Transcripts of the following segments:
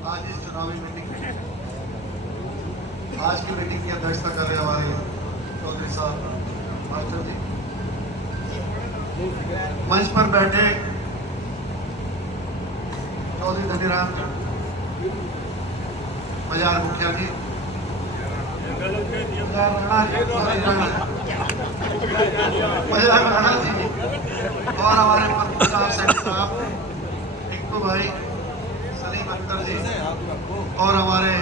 आज इस चुनावी मीटिंग में आज की मीटिंग की अध्यक्षता कर रहे हमारे चौधरी साहब मास्टर जी, मंच पर बैठे चौधरी धनीराम बाजार मुखिया जी, बाजार राणा जी और हमारे पत्रकार साहब टिक्कू भाई, सलीम अख्तर जी और हमारे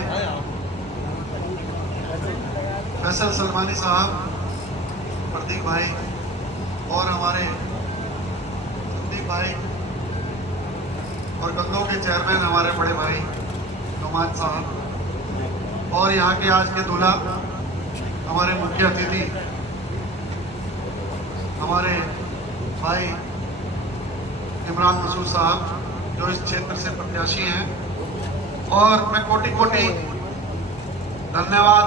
फैसल सलमानी साहब, प्रदीप भाई और हमारे संदीप भाई और गंगों के चेयरमैन हमारे बड़े भाई नुमान साहब और यहाँ के आज के दूल्हा हमारे मुख्य अतिथि हमारे भाई इमरान मसूद साहब जो इस क्षेत्र से प्रत्याशी हैं। और मैं कोटि कोटि धन्यवाद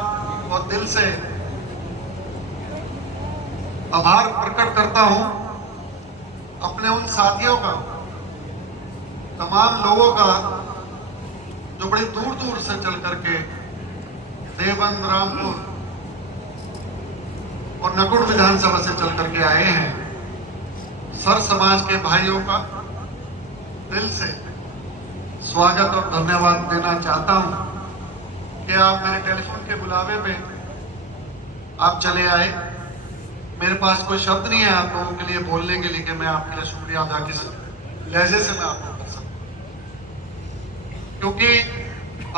और दिल से आभार प्रकट करता हूं अपने उन साथियों का, तमाम लोगों का जो बड़ी दूर दूर से चल करके देवबंद, रामपुर और नकुड़ विधानसभा से चल करके आए हैं। सर समाज के भाइयों का दिल से स्वागत और धन्यवाद देना चाहता हूं कि आप मेरे टेलीफोन के बुलावे पे आप चले आए। मेरे पास कोई शब्द नहीं है आप लोगों के लिए बोलने के लिए कि मैं आपके लिए शुक्रिया अदा किस लहजे से मैं आपको कर सकूं, क्योंकि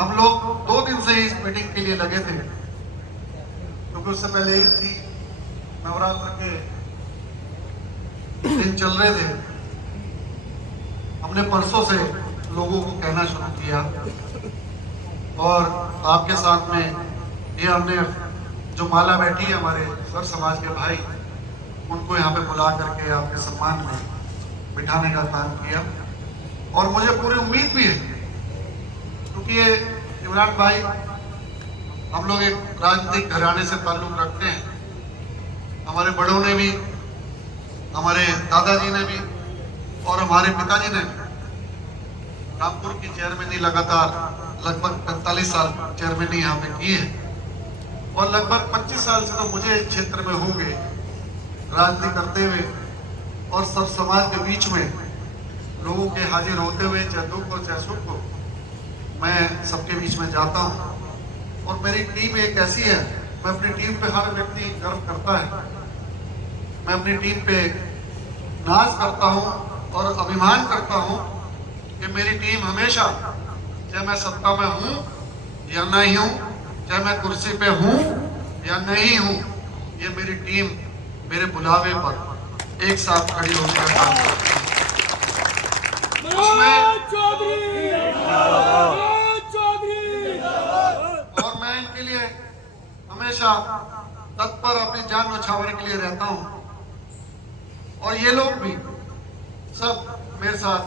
हम लोग 2 दिन से इस मीटिंग के लिए लगे थे, क्योंकि उससे पहले ही थी नवरात्र के दिन चल रहे थे। हमने परसों से लोगों को कहना शुरू किया और आपके साथ में ये हमने जो माला बैठी है हमारे सर समाज के भाई, उनको यहाँ पे बुला करके आपके सम्मान में बिठाने का काम किया। और मुझे पूरी उम्मीद भी है, क्योंकि ये इमरान भाई हम लोग एक राजनीतिक घराने से ताल्लुक रखते हैं। हमारे बड़ों ने भी, हमारे दादाजी ने भी और हमारे पिताजी ने भी रामपुर की चेयरमैनी लगातार लगभग 45 साल चेयरमैनी यहाँ पे की है और लगभग 25 साल से तो मुझे इस क्षेत्र में होंगे राजनीति करते हुए और सब समाज के बीच में लोगों के हाजिर होते हुए, चाहे दुख हो चाहे सुख हो, मैं सबके बीच में जाता हूँ। और मेरी टीम एक ऐसी है, मैं अपनी टीम पे हर व्यक्ति गर्व करता है। मैं अपनी टीम पे नाज करता हूँ और अभिमान करता हूँ कि मेरी टीम हमेशा, चाहे मैं सत्ता में हूँ या नहीं हूँ, चाहे मैं कुर्सी पे हूँ या नहीं हूँ, ये मेरी टीम मेरे बुलावे पर एक साथ खड़ी होकर काम करती है। और मैं इनके लिए हमेशा तत्पर अपनी जान न्यौछावर के लिए रहता हूँ और ये लोग भी सब मेरे साथ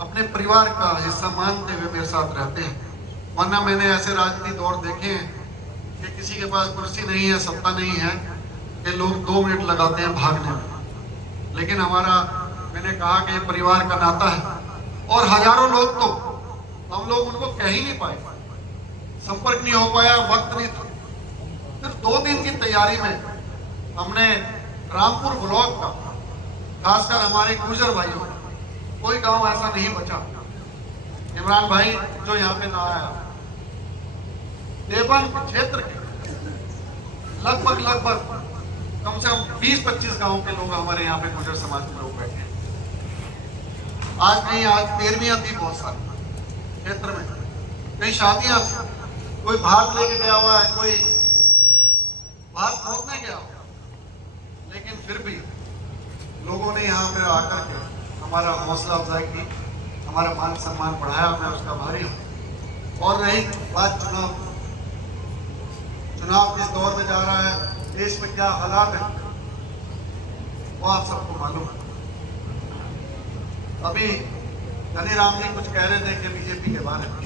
अपने परिवार का हिस्सा मानते हुए मेरे साथ रहते हैं। वरना मैंने ऐसे राजनीतिक दौर देखे हैं कि किसी के पास कुर्सी नहीं है, सत्ता नहीं है, कि लोग 2 मिनट लगाते हैं भागने में। लेकिन हमारा, मैंने कहा कि ये परिवार का नाता है और हजारों लोग तो हम लोग उनको कह ही नहीं पाए, संपर्क नहीं हो पाया, वक्त नहीं था। सिर्फ 2 दिन की तैयारी में हमने रामपुर ब्लॉक का, खासकर हमारे गुर्जर भाइयों का, कोई गांव ऐसा नहीं बचा। इमरान भाई जो यहाँ पे ना आया, देवबंद क्षेत्र के लगभग कम से कम 20-25 गांव के लोग हमारे यहाँ पे गुर्जर समाज के लोग बैठे हैं। आज नहीं, आज 13वीं थी बहुत सारी क्षेत्र में, कई शादियां, कोई भाग लेके गया हुआ है, कोई भाग खोदने गया हुआ, लेकिन फिर भी लोगों ने यहाँ पे आकर के हमारा हौसला अफजाई की, हमारा मान सम्मान बढ़ाया, मैं उसका आभारी हूँ। और रही बात चुनाव किस दौर में जा रहा है, देश में क्या हालात है, वो आप सबको मालूम है। अभी धनीराम जी कुछ कह रहे थे कि बीजेपी के बारे में,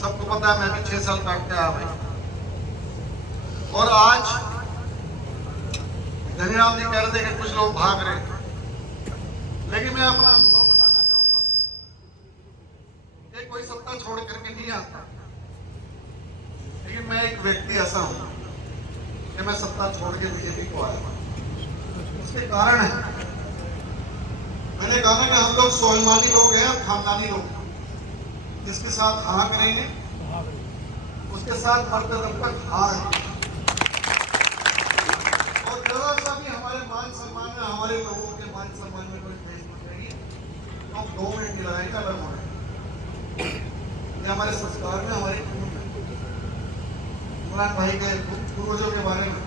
सबको पता है मैं भी 6 साल काट के आया भाई। और आज धनीराम जी कह रहे थे कि कुछ लोग भाग रहे, लेकिन मैं अपना अनुभव बताना चाहूंगा। नहीं आता, लेकिन मैं एक व्यक्ति ऐसा हूं कि मैं सत्ता छोड़ के बीजेपी को आया। उसके कारण है, मैंने कहा कि हम लोग स्वाभिमानी लोग हैं, खानदानी लोग, जिसके साथ हाँ करेंगे उसके साथ मरते दम तक हाँ है। और जरा सा भी हमारे मान सम्मान में, हमारे लोगों के मान सम्मान में कोई ठेस पहुंचेगी तो हम 2 मिनट नहीं लगाएंगे, अलग हो रहे। ये हमारे संस्कार में, हमारे खून में। इमरान भाई के पूर्वजों के बारे में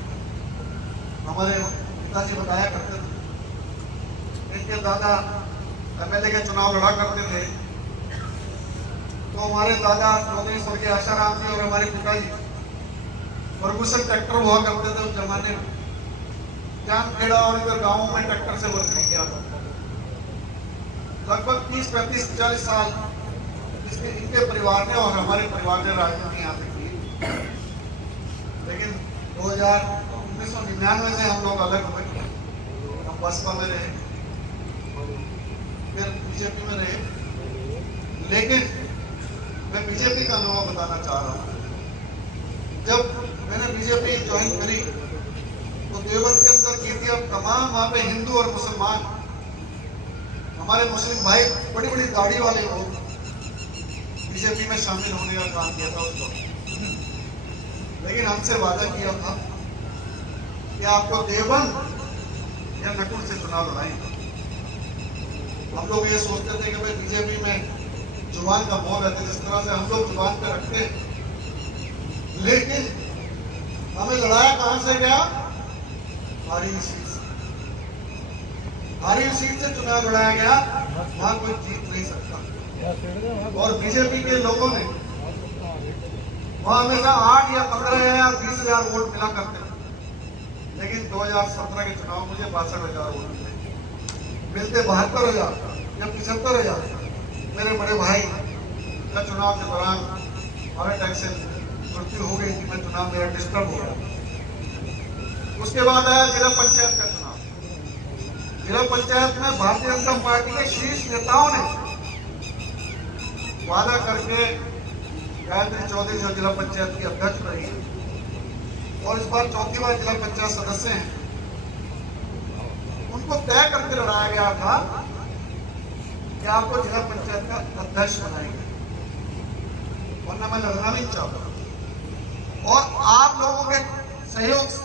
हमारे पिताजी बताया करते थे। इनके दादा एमएलए के चुनाव लड़ा करते थे, तो हमारे दादा चौधरी स्वर्गीय आशाराम जी और हमारे पिताजी फर्गूसन ट्रैक्टर हुआ करते थे उस जमाने में। जामखेड़ा और इधर गांवों में ट्रैक्टर से वर्क किया था। लगभग 30, 35, 40 साल इनके परिवार ने और हमारे परिवार ने राजनीति यहाँ से की। लेकिन 1999 से हम लोग अलग हुए। हम बसपा में रहे, फिर बीजेपी में रहे। लेकिन मैं बीजेपी का अनुभव बताना चाह रहा हूँ। जब मैंने बीजेपी ज्वाइन करी तो देवबंद के अंदर की थी, अब तमाम वहाँ पे हिंदू और मुसलमान, हमारे मुस्लिम भाई बड़ी बड़ी दाढ़ी वाले लोग बीजेपी में शामिल होने का काम किया था उसको। लेकिन हमसे वादा किया था कि आपको देवबंद या नकुल से चुनाव लड़ाएंगे। हम लोग ये सोचते थे कि भाई बीजेपी में जुबान का मोह रहता है, जिस तरह से हम लोग जुबान पे रखते हैं। लेकिन हमें लड़ाया कहां से गया? हारी सीट से। हारी सीट से चुनाव लड़ाया गया, वहां कोई जीत नहीं सकता। और बीजेपी के लोगों ने वहां हमेशा 8 या 15 या 20 हजार वोट मिला करते थे। लेकिन 2017 के चुनाव मुझे 62,000 वोट मिले, मिलते 72,000 या 75,000। मेरे बड़े भाई का चुनाव के दौरान हार्ट अटैक से मृत्यु हो गई थी। मैं चुनाव मेरा डिस्टर्ब हो गया। उसके बाद आया जिला पंचायत का चुनाव। जिला पंचायत में भारतीय जनता पार्टी के शीर्ष नेताओं ने वादा करके गायत्री चौधरी जो जिला पंचायत की अध्यक्ष रही और इस बार 4थी बार जिला पंचायत सदस्य हैं, उनको तय करके लड़ाया गया था कि आपको जिला पंचायत का अध्यक्ष बनाएंगे, वरना मैं लड़ना नहीं चाहता। और आप लोगों के सहयोग से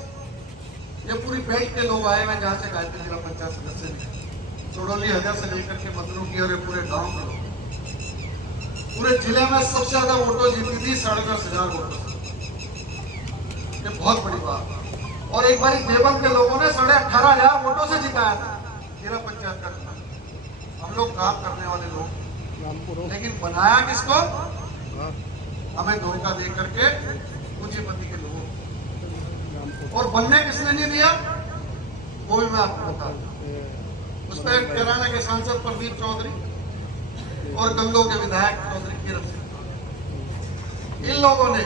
ये पूरी बेल्ट के लोग आए हैं, जहां से गायत्री जिला पंचायत सदस्य ने चौड़ोली हजर से लेकर के मतलू की, और ये पूरे गांव के लोग, पूरे जिले में सबसे ज्यादा वोटों जीती थी 10,500 वोटों। ये बहुत बड़ी बात। और एक बार देवबंद के लोगों ने 18,500 वोटों से जिताया था जिला पंचायत का चुनाव। हम लोग काम करने वाले लोग, लेकिन बनाया किसको? हमें धोखा दे करके पूंजीपति के लोगों। और बनने किसने नहीं दिया वो भी मैं आपको बता दूं। उस पर कैराना के सांसद प्रदीप चौधरी और गंगो के विधायक चौधरी किरण सिंह, इन लोगों ने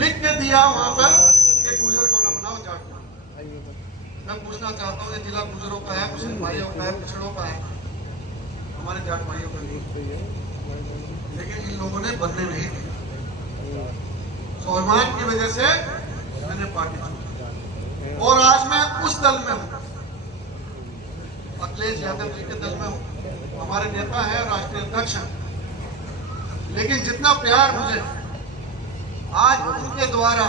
लिख के दिया वहां पर एक गुजर को न बनाओ जाट। मैं पूछना चाहता हूँ, ये जिला गुजरों का है, मुस्लिम भाइयों का है, पिछड़ों का है, हमारे जाट भाइयों का नहीं। लेकिन इन लोगों ने बनने नहीं दिया। स्वाभिमान की वजह से मैंने पार्टी छोड़ी और आज मैं उस दल में हूँ, अखिलेश यादव जी के दल में हूँ। हमारे नेता है, राष्ट्रीय अध्यक्ष हैं। लेकिन जितना प्यार मुझे आज उनके द्वारा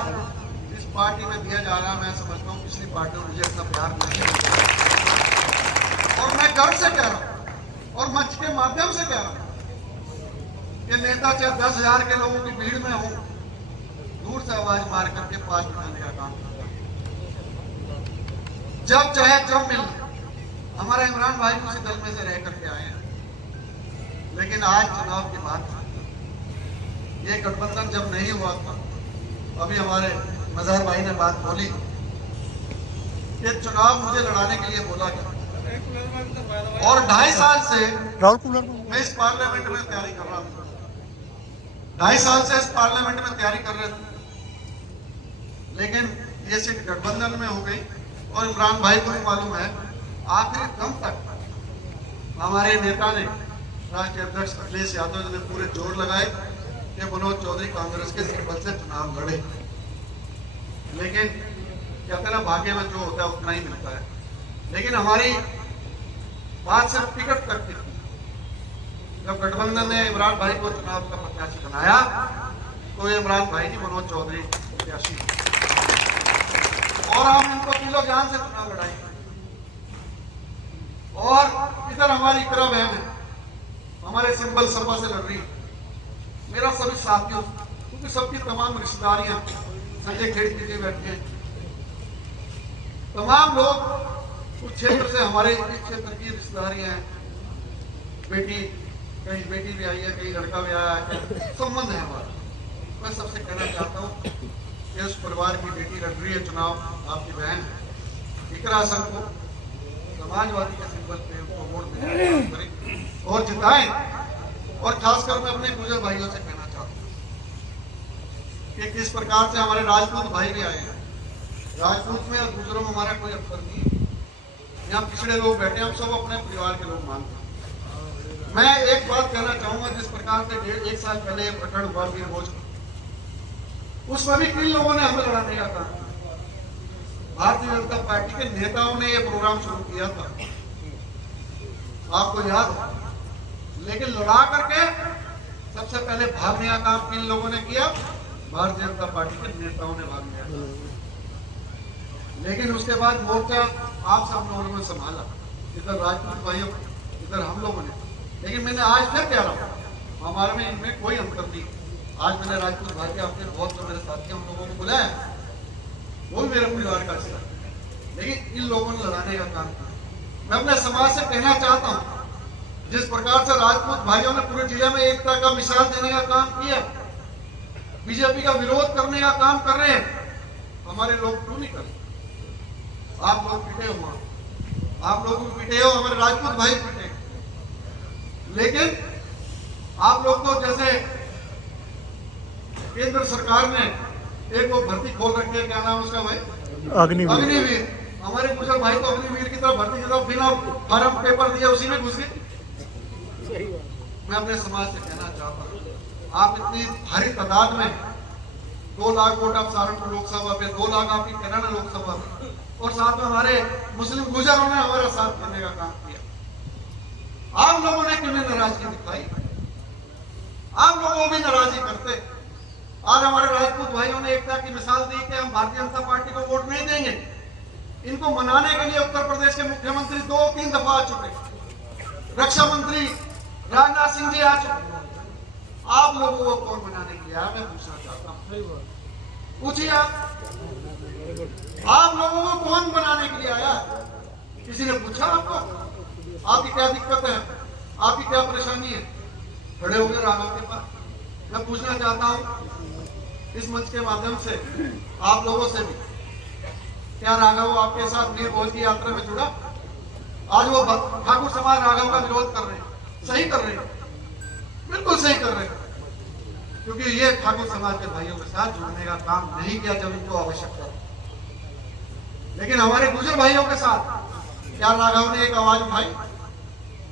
इस पार्टी में दिया जा रहा है, मैं समझता हूँ पिछली पार्टी में मुझे इतना प्यार नहीं दिया। और मैं गर्व से कह रहा हूँ और मंच के माध्यम से कह रहा हूँ कि नेता चाहे 10,000 के लोगों की भीड़ में हो, दूर से आवाज मार करके पास बिठाने का काम करता है। जब चाहे जब मिल, हमारा इमरान भाई उसी दल में से रह करके आए हैं। लेकिन आज चुनाव की बात, ये गठबंधन जब नहीं हुआ था, अभी हमारे मजहर भाई ने बात बोली कि चुनाव मुझे लड़ाने के लिए बोला गया और 2.5 साल से मैं इस पार्लियामेंट में तैयारी कर रहा हूँ। 2.5 साल से इस पार्लियामेंट में तैयारी कर रहे थे, लेकिन ये सीट गठबंधन में हो गई। और इमरान भाई को भी मालूम है, आखिरी दम तक हमारे नेता ने, राष्ट्रीय अध्यक्ष अखिलेश यादव जी ने पूरे जोर लगाए कि मनोज चौधरी कांग्रेस के सिंबल से चुनाव लड़े, लेकिन कहते ना भाग्य में जो होता है उतना ही मिलता है। लेकिन हमारी बात सिर्फ टिकट तक की थी। जब गठबंधन ने इमरान भाई को चुनाव का प्रत्याशी बनाया तो इमरान भाई जी मनोज चौधरी प्रत्याशी, और हम इनको किलो जान से चुनाव लड़ाएंगे। और इधर हमारी इकरा बहन है, हमारे सिंबल सपा से लड़ रही है। मेरा सभी साथियों, क्योंकि सबकी तमाम रिश्तेदारियां संजय खेड़ी जी बैठे हैं, तमाम लोग उस क्षेत्र से, हमारे इस क्षेत्र की रिश्तेदारियां हैं। बेटी, कहीं बेटी भी आई है, कहीं लड़का भी आया है, संबंध है हमारा। मैं सबसे कहना चाहता हूँ कि उस परिवार की बेटी लड़ रही है चुनाव, आपकी बहन इकरा संघ को समाजवादी के सिंबल पे उनको वोट देने और जिताएं। और खासकर मैं अपने गुजर भाइयों से कहना चाहता हूँ कि किस प्रकार से हमारे राजपूत भाई भी आए हैं। राजपूत में और गुजरों में हमारा कोई अंतर नहीं है। यहाँ पिछड़े लोग बैठे, हम सब अपने परिवार के लोग मानते हैं। मैं एक बात कहना चाहूंगा, जिस प्रकार से 1 साल पहले प्रकरण हुआ वीर भोज, उसमें भी किन लोगों ने हमें लड़ाने का था। भारतीय जनता पार्टी के नेताओं ने यह प्रोग्राम शुरू किया था, आपको याद है। लेकिन लड़ा करके सबसे पहले भागने का काम किन लोगों ने किया? भारतीय जनता पार्टी के नेताओं ने भाग लिया। लेकिन उसके बाद मोर्चा आप सब लोगों ने संभाला, इधर राजपूत भाइयों, इधर हम लोगों ने। लेकिन मैंने आज फिर कह रहा हूँ, हमारे में इनमें कोई अंतर नहीं। आज मैंने राजपूत भाई के अपने बहुत से मेरे साथी हम लोगों को बुलाया, वो भी मेरे परिवार का हिस्सा, लेकिन इन लोगों ने लड़ाने का काम किया। मैं अपने समाज से कहना चाहता हूँ, जिस प्रकार से राजपूत भाइयों ने पूरे जिले में एकता का मिसाल देने का काम किया, बीजेपी का विरोध करने का काम कर रहे हैं, हमारे लोग क्यों नहीं कर रहे? आप लोग पीटे हो, आप लोग भी पीटे हो, हमारे राजपूत भाई पीटे। लेकिन आप लोग तो जैसे केंद्र सरकार ने एक वो भर्ती खोल रखी है, क्या नाम उसका भाई? अग्निवीर। हमारे गुजर भाई तो अग्निवीर की तरफ भर्ती की तरफ बिना फॉर्म पेपर दिया उसी में घुस गए। मैं अपने समाज से कहना चाहता हूँ, आप इतनी भारी तादाद में 2 लाख वोट आप सहारनपुर लोकसभा पे, 2 लाख आपकी कैराना लोकसभा पे, और साथ में हमारे मुस्लिम गुजरों ने हमारा साथ करने का काम किया। आप लोगों ने क्यों नाराजगी दिखाई? आप लोगों भी नाराजगी करते। आज हमारे राजपूत भाइयों ने एकता की मिसाल दी कि हम भारतीय जनता पार्टी को वोट नहीं देंगे। इनको मनाने के लिए उत्तर प्रदेश के मुख्यमंत्री 2-3 दफा आ चुके, रक्षा मंत्री राजनाथ सिंह जी आ चुके। आप लोगों को कौन मनाने के लिए आया? मैं पूछना चाहता हूँ, पूछिए आप लोगों को कौन बनाने के लिए आया? किसी ने पूछा आपको? आपकी क्या दिक्कत है, आपकी क्या परेशानी है? खड़े हो गए राघव के पास। मैं पूछना चाहता हूं इस मंच के माध्यम से आप लोगों से भी, क्या राघव आपके साथ वीर भोज की यात्रा में जुड़ा? आज वो ठाकुर समाज राघव का विरोध कर रहे हैं, सही कर रहे हैं, बिल्कुल सही कर रहे हैं, क्योंकि ये ठाकुर समाज के भाइयों के साथ जुड़ने का काम नहीं किया जब इनको आवश्यकता थी। लेकिन हमारे गुजर भाइयों के साथ क्या राघव ने एक आवाज उठाई?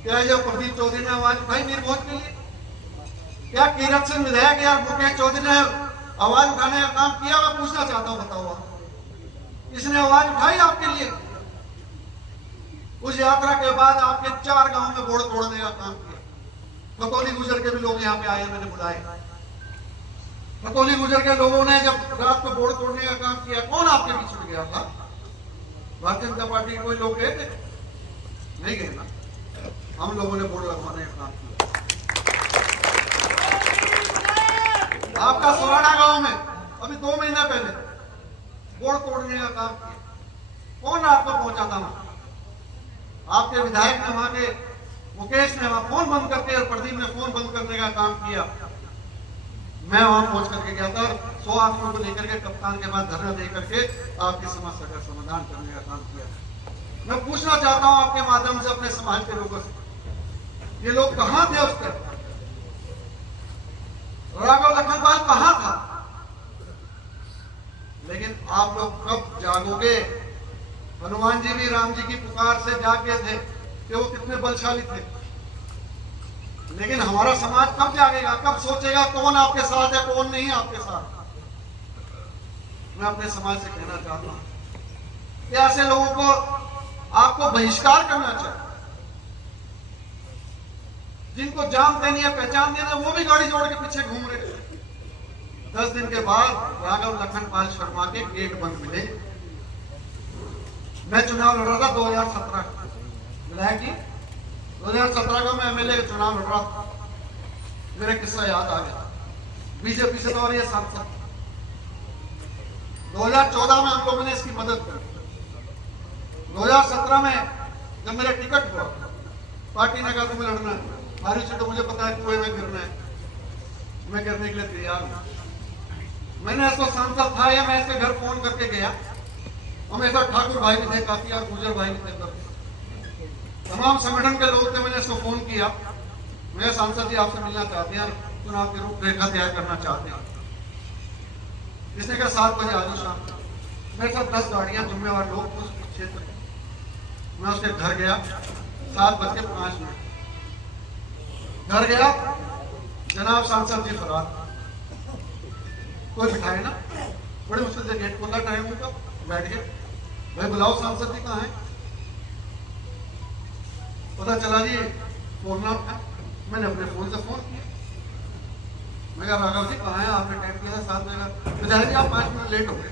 क्या ये प्रदीप चौधरी ने आवाज उठाई वीर भोज के लिए? क्या किरण सिंह विधायक या मुकेश चौधरी ने आवाज उठाने का काम किया? मैं पूछना चाहता हूं, बताओ इसने आवाज उठाई आपके लिए? उस यात्रा के बाद आपके 4 गांव में बोर्ड तोड़ने का काम किया। खतौली गुजर के भी लोग यहाँ पे आए, मैंने बुलाए। खतौली गुजर के लोगों ने जब रात को बोर्ड तोड़ने का काम किया, कौन आपके बीच में गया था? भारतीय जनता पार्टी के कोई लोग गए थे? नहीं गए ना। हम लोगों ने बोर्ड लगवाने का काम किया। आपका सोराड़ा गांव में अभी 2 महीना पहले बोर्ड तोड़ने का काम किया। कौन आपको पहुंचा था वहां? आपके विधायक ने, वहां के मुकेश ने वहां फोन बंद करके, और प्रदीप ने फोन बंद करने का काम किया। मैं वहां पहुंच करके गया था, 100 आदमियों को लेकर के कप्तान के पास धरना दे करके आपकी समस्या का समाधान करने का काम किया। मैं पूछना चाहता हूं आपके माध्यम से अपने समाज के लोगों से, ये लोग कहां थे उस टाइम? राघव लखनपाल कहां था? लेकिन आप लोग कब जागोगे? हनुमान जी भी राम जी की पुकार से जागे थे कि वो कितने बलशाली थे। लेकिन हमारा समाज कब जागेगा, कब सोचेगा कौन आपके साथ है कौन नहीं आपके साथ। मैं अपने समाज से कहना चाहता हूं कि ऐसे लोगों को आपको बहिष्कार करना चाहिए। जिनको जानते नहीं है पहचानते नहीं, वो भी गाड़ी जोड़ के पीछे घूम रहे। 10 दिन के बाद राघव लखनपाल शर्मा के गेट बंद मिले। मैं चुनाव लड़ रहा था 2017 विधायक जी, 2017 का मैं एमएलए का चुनाव लड़ रहा था। मेरा किस्सा याद आ गया। बीजेपी से तो और ये सांसद 2014 में हम लोगों ने इसकी मदद की। 2017 में जब मेरा टिकट हुआ, पार्टी ने कहा तुम्हें लड़ना है, बारिश से तो मुझे पता है कुएं में गिरना है, मैं गिरने के लिए तैयार हूं। मैंने इसको सांसद था या मैं इसके घर फोन करके गया, हमेशा ठाकुर भाई भी थे काफी और गुजर भाई भी थे, तमाम संगठन के लोग थे। मैंने इसको फोन किया, मैं सांसद जी आपसे मिलना चाहते हैं, चुनाव की रूपरेखा तैयार करना चाहते हैं। इसने कहा 7 बजे आज शाम। मेरे साथ 10 गाड़ियां जिम्मेवार लोग उस क्षेत्र में। मैं उसके घर गया 7:05 घर गया। जनाब सांसद जी फरार, कोई बिठाए ना, बड़ी मुश्किल से गेट खोला, टाइम उनका बैठ गए। भाई बुलाओ सांसद जी कहाँ है। पता चला जी फोन ना उठा। मैंने अपने फोन से फोन किया, मैं कहा राघव जी कहाँ है, आपने टाइम किया था 7 बजे। विधायक जी आप 5 मिनट लेट हो गए।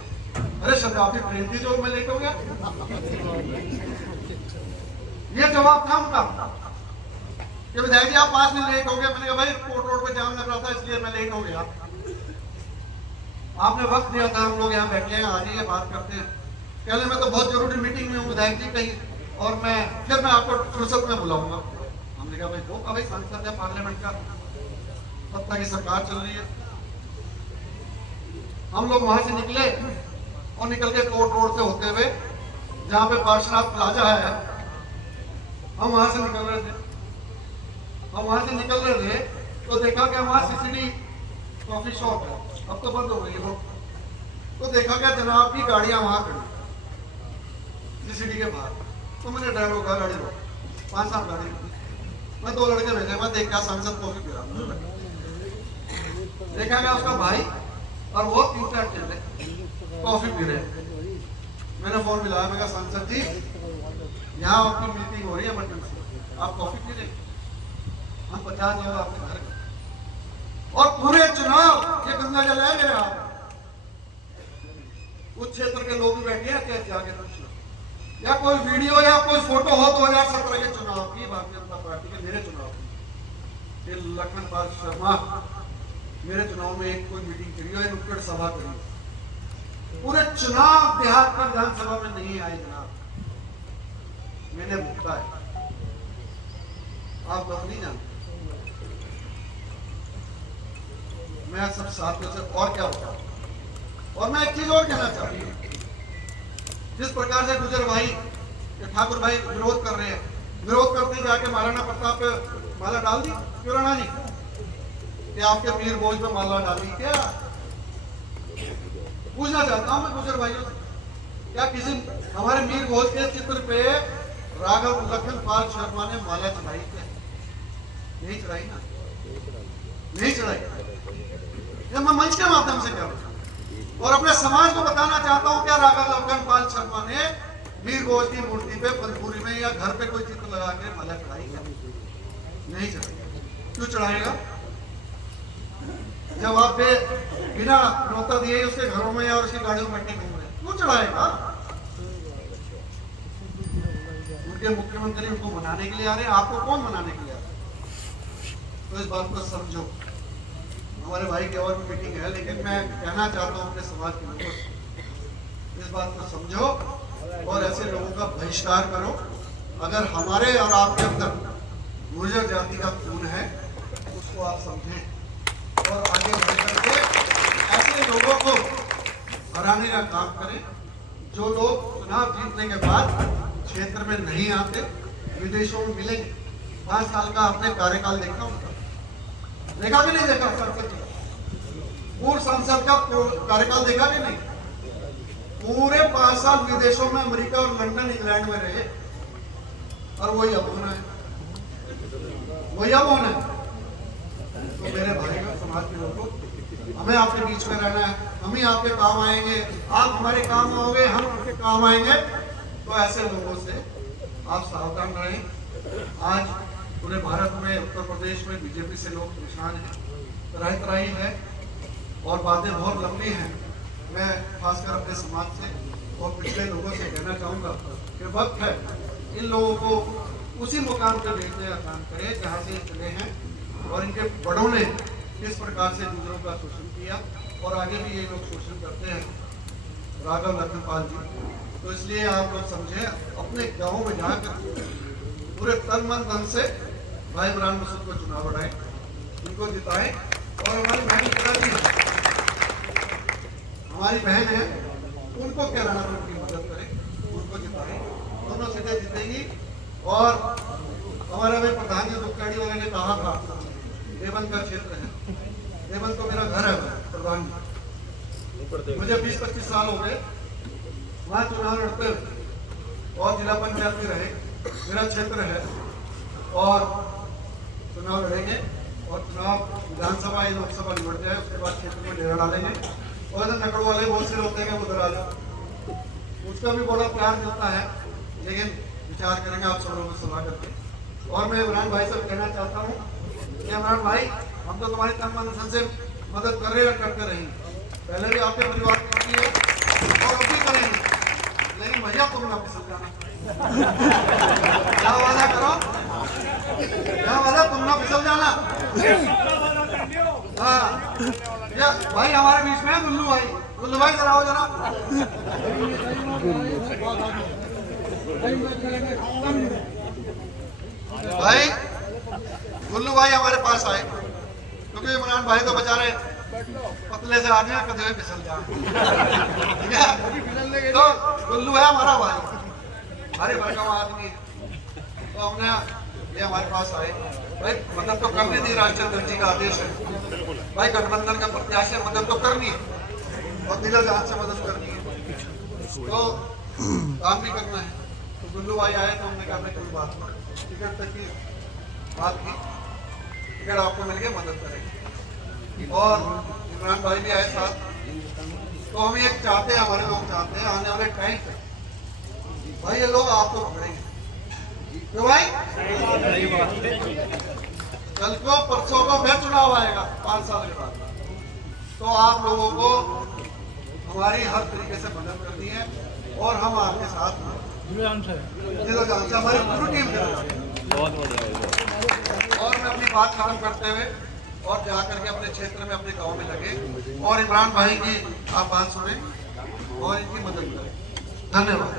अरे शताब्दी ट्रेन थी जो मैं लेट हो गया। ये जवाब था उनका कि विधायक जी आप 5 मिनट लेट हो गए। मैंने कहा भाई कोर्ट रोड पे जाम लग रहा था इसलिए मैं लेट हो गया। आपने वक्त दिया था, हम लोग यहाँ बैठे हैं, आ जाइए बात करते हैं। पहले मैं तो बहुत जरूरी मीटिंग में हूँ विधायक जी कहीं, और फिर मैं आपको फुर्सत में बुलाऊंगा। हमने कहा भाई वो भाई सांसद है पार्लियामेंट का, सत्ता की सरकार चल रही है। हम लोग वहां से निकले और निकल के कोर्ट रोड से होते हुए जहाँ पे पार्श्वनाथ प्लाजा है, हम वहां से निकल रहे थे। तो देखा क्या वहां सीसीडी कॉफी शॉप है, अब तो बंद हो गई है वो। तो देखा क्या जनाब की गाड़ियां वहां खड़ी सीसीडी के बाहर। तो मैंने ड्राइवर को कहा गाड़ी रोक, 5-7 गाड़ी। मैं 2 लड़के भेजे, मैं देख क्या सांसद कॉफी पी रहा। देखा गया उसका भाई और वो 3-4 चले कॉफी पी रहे। मैंने फोन मिलाया, मैं कहा सांसद जी यहाँ आपकी मीटिंग हो रही है इमरजेंसी, आप कॉफी पी रहे। हम 50 लोग आपके घर और पूरे चुनाव ये गंगा जल है मेरे हाथ। उस क्षेत्र के लोग भी बैठे हैं, क्या जाके पूछ लो, या कोई वीडियो या कोई फोटो हो 2017 के चुनाव की, भारतीय जनता पार्टी के मेरे चुनाव की, लखनपाल शर्मा मेरे चुनाव में एक कोई मीटिंग करी हो, नुक्कड़ सभा करी, पूरे चुनाव बिहार का विधानसभा में नहीं आए जनाब। मैंने भुगता है, आप लोग नहीं जानते। मैं सब साथियों से और क्या बताऊं। और मैं एक चीज और कहना चाहती हूँ, जिस प्रकार से गुजर भाई ठाकुर भाई विरोध कर रहे हैं, विरोध करते जाके महाराणा प्रताप पे माला डाल दी क्यों राणा जी, कि आपके मीर भोज पे माला डाली क्या। पूछना चाहता हूं मैं गुजर भाइयों से, क्या किसी हमारे मीर भोज के चित्र पे राघव लखनपाल शर्मा ने माला चढ़ाई क्या? नहीं चढ़ाई ना, नहीं चढ़ाई। मैं मंच के माध्यम से कर रहा हूं और अपने समाज को बताना चाहता हूं, क्या राघव लखनपाल शर्मा ने वीर घोष की मूर्ति पे फलपुरी में या घर पे कोई चित्र लगा के माला चढ़ाई क्या? नहीं चढ़ाई। क्यों चढ़ाएगा? जब आप पे बिना नौता दिए उसके घरों में या उसकी गाड़ियों में बैठे घूम रहे, क्यों चढ़ाएगा? उनके मुख्यमंत्री उनको मनाने के लिए आ रहे हैं, आपको कौन मनाने के लिए आ रहा है? तो इस बात को समझो। हमारे भाई की और भी मीटिंग है, लेकिन मैं कहना चाहता हूँ अपने समाज के लोगों से, इस बात को समझो और ऐसे लोगों का बहिष्कार करो। अगर हमारे और आपके अंदर गुर्जर जाति का खून है उसको आप समझें और आगे बढ़ करके ऐसे लोगों को हराने का काम करें, जो लोग चुनाव जीतने के बाद क्षेत्र में नहीं आते, विदेशों में मिलेंगे। 5 साल का आपने कार्यकाल देखा उनका, देखा कि नहीं देखा? पूर्व सांसद का कार्यकाल देखा कि नहीं? पूरे 5 साल विदेशों में अमेरिका और लंदन इंग्लैंड में रहे और वही अब होना है, वही अब होना है। तो मेरे भाई और समाज के लोगों, हमें आपके बीच में रहना है, हम ही आपके काम आएंगे, आप हमारे काम आओगे, हम आपके काम आएंगे। तो ऐसे लोगों से आप सावधान रहें। आज पूरे भारत में, उत्तर प्रदेश में बीजेपी से लोग परेशान हैं, तराई है और बातें बहुत लंबी हैं। मैं खासकर अपने समाज से और पिछले लोगों से कहना चाहूँगा कि वक्त है इन लोगों को उसी मुकाम पर भेजने का काम करें जहाँ से चले हैं, और इनके बड़ों ने किस प्रकार से दूसरों का शोषण किया और आगे भी ये लोग शोषण करते हैं, राघव लखनपाल जी। तो इसलिए आप लोग समझें, अपने गाँव में जाकर पूरे तन मन धन से भाई इमरान मसूद को चुनाव लड़ाएं, उनको जिताएं। और हमारी बहन हमारी बहन है, उनको क्या रहना है, उनकी मदद करें, उनको जिताएं, दोनों सीटें जीतेंगी। और हमारे भाई प्रधान जी दुखड़ी वाले ने कहा था, देवन का क्षेत्र है, देवन तो मेरा घर है प्रधान जी, मुझे 20-25 साल हो गए वहाँ चुनाव लड़ते हुए, और जिला पंचायत में रहे, मेरा क्षेत्र है और चुनाव लड़ेंगे। और चुनाव विधानसभा या लोकसभा निपट जाए, उसके बाद क्षेत्र में डेरा डालेंगे। और इधर नकड़ वाले बहुत से होते हैं कि उधर आ जाओ, उसका भी बड़ा प्यार मिलता है, लेकिन विचार करेंगे आप सब लोगों को सलाह करके। और मैं इमरान भाई से कहना चाहता हूँ कि इमरान भाई, हम तो तुम्हारी तन मन धन से मदद कर रहे हैं, करते रहेंगे, पहले भी आपके परिवार की है और अब भी करेंगे, लेकिन भैया तुम ना फिसल जाना। क्या वादा करो, क्या वादा, तुम ना फिसल जाना। हाँ भाई, हमारे बीच में है गुल्लू भाई, गुल्लू भाई जरा आओ जरा। भाई गुल्लू भाई हमारे पास आए, क्योंकि इमरान भाई तो बेचारे पतले से आदमी है, कदे फिसल जाए, ठीक है। तो गुल्लू है हमारा भाई, हमारे भड़काऊ आदमी है, तो हमने ये हमारे पास आए। भाई मदद तो करनी थी, राष्ट्रीय अध्यक्ष जी का आदेश है भाई, गठबंधन का प्रत्याशी मदद तो करनी है और दिल जान से मदद करनी है, तो काम भी करना है। तो गुल्लू भाई आए तो हमने कहा कोई बात नहीं, टिकट तक की बात की, टिकट आपको मिल गया, मदद करेंगे। और इमरान भाई भी आए साथ। तो हम ये चाहते हैं, हमारे लोग चाहते हैं आने वाले टाइम पे भाई ये लोग आपको पकड़ेंगे, क्यों भाई? कल को परसों को फिर चुनाव आएगा 5 साल के बाद, तो आप लोगों को हमारी हर तरीके से मदद करनी है और हम आपके साथ हैं, हमारी पूरी टीम बहुत। और मैं अपनी बात खत्म करते हुए और जाकर के अपने क्षेत्र में, अपने गांव में लगे और इमरान भाई की आप बात सुने और इनकी मदद करें। धन्यवाद।